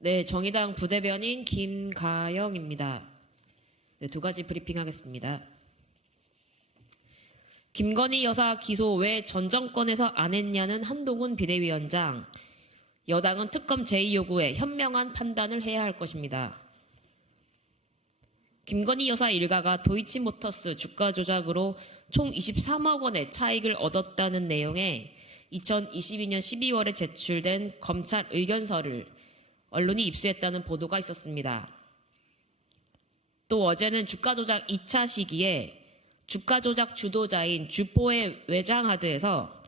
네, 정의당 부대변인 김가영입니다. 네, 두 가지 브리핑하겠습니다. 김건희 여사 기소 왜 전 정권에서 안 했냐는 한동훈 비대위원장. 여당은 특검 제2 요구에 현명한 판단을 해야 할 것입니다. 김건희 여사 일가가 도이치모터스 주가 조작으로 총 23억 원의 차익을 얻었다는 내용의 2022년 12월에 제출된 검찰 의견서를 언론이 입수했다는 보도가 있었습니다. 또 어제는 주가 조작 2차 시기에 주가 조작 주도자인 주포의 외장하드에서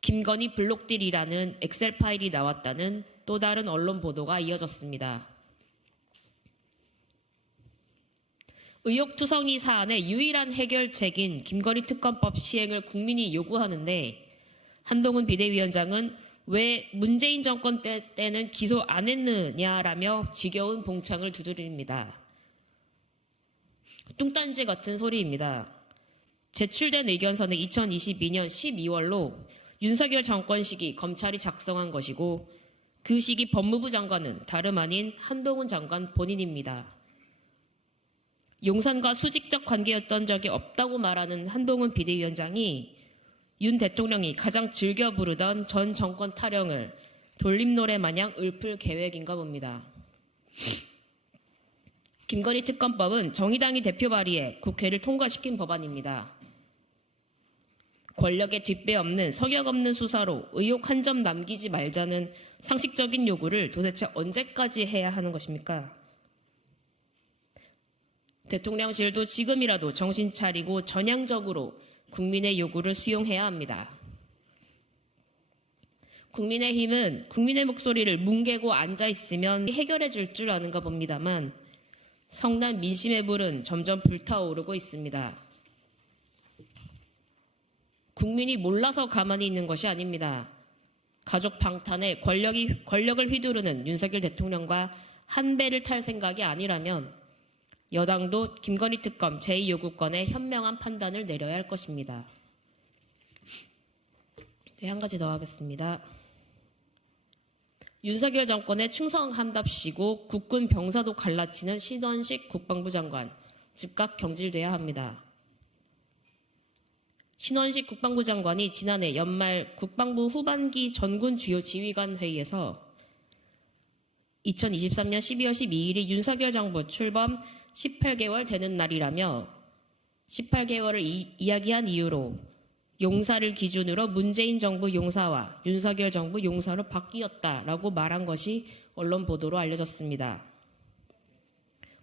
김건희 블록딜이라는 엑셀 파일이 나왔다는 또 다른 언론 보도가 이어졌습니다. 의혹투성이 사안의 유일한 해결책인 김건희 특검법 시행을 국민이 요구하는데 한동훈 비대위원장은 왜 문재인 정권 때는 기소 안 했느냐라며 지겨운 봉창을 두드립니다. 뚱딴지 같은 소리입니다. 제출된 의견서는 2022년 12월로 윤석열 정권 시기 검찰이 작성한 것이고 그 시기 법무부 장관은 다름 아닌 한동훈 장관 본인입니다. 용산과 수직적 관계였던 적이 없다고 말하는 한동훈 비대위원장이 윤 대통령이 가장 즐겨 부르던 전 정권 타령을 돌림노래 마냥 읊을 계획인가 봅니다. 김건희 특검법은 정의당이 대표 발의해 국회를 통과시킨 법안입니다. 권력의 뒷배 없는 성역 없는 수사로 의혹 한 점 남기지 말자는 상식적인 요구를 도대체 언제까지 해야 하는 것입니까? 대통령실도 지금이라도 정신 차리고 전향적으로 국민의 요구를 수용해야 합니다. 국민의힘은 국민의 목소리를 뭉개고 앉아있으면 해결해 줄 줄 아는가 봅니다만 성난 민심의 불은 점점 불타오르고 있습니다. 국민이 몰라서 가만히 있는 것이 아닙니다. 가족 방탄에 권력을 휘두르는 윤석열 대통령과 한 배를 탈 생각이 아니라면 여당도 김건희 특검 제2요구권에 현명한 판단을 내려야 할 것입니다. 네, 한 가지 더 하겠습니다. 윤석열 정권에 충성한답시고 국군 병사도 갈라치는 신원식 국방부 장관 즉각 경질돼야 합니다. 신원식 국방부 장관이 지난해 연말 국방부 후반기 전군 주요 지휘관 회의에서 2023년 12월 12일이 윤석열 정부 출범 18개월 되는 날이라며 18개월을 이야기한 이유로 용사를 기준으로 문재인 정부 용사와 윤석열 정부 용사로 바뀌었다라고 말한 것이 언론 보도로 알려졌습니다.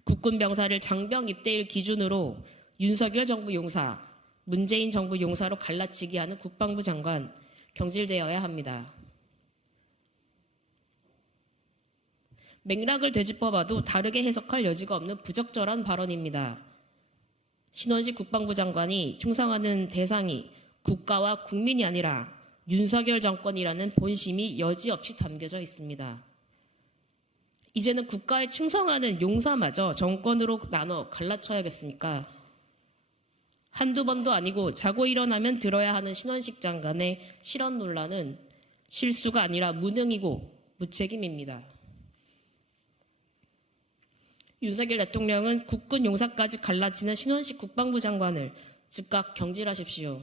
국군 병사를 장병 입대일 기준으로 윤석열 정부 용사, 문재인 정부 용사로 갈라치기 하는 국방부 장관 경질되어야 합니다. 맥락을 되짚어봐도 다르게 해석할 여지가 없는 부적절한 발언입니다. 신원식 국방부 장관이 충성하는 대상이 국가와 국민이 아니라 윤석열 정권이라는 본심이 여지없이 담겨져 있습니다. 이제는 국가에 충성하는 용사마저 정권으로 나눠 갈라쳐야겠습니까? 한두 번도 아니고 자고 일어나면 들어야 하는 신원식 장관의 실언 논란은 실수가 아니라 무능이고 무책임입니다. 윤석열 대통령은 국군 용사까지 갈라치는 신원식 국방부 장관을 즉각 경질하십시오.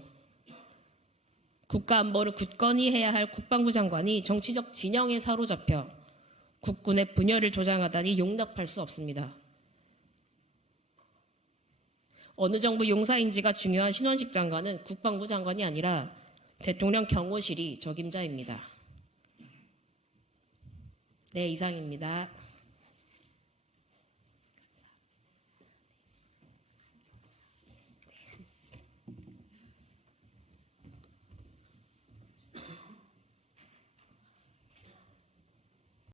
국가 안보를 굳건히 해야 할 국방부 장관이 정치적 진영에 사로잡혀 국군의 분열을 조장하다니 용납할 수 없습니다. 어느 정부 용사인지가 중요한 신원식 장관은 국방부 장관이 아니라 대통령 경호실이 적임자입니다. 네, 이상입니다.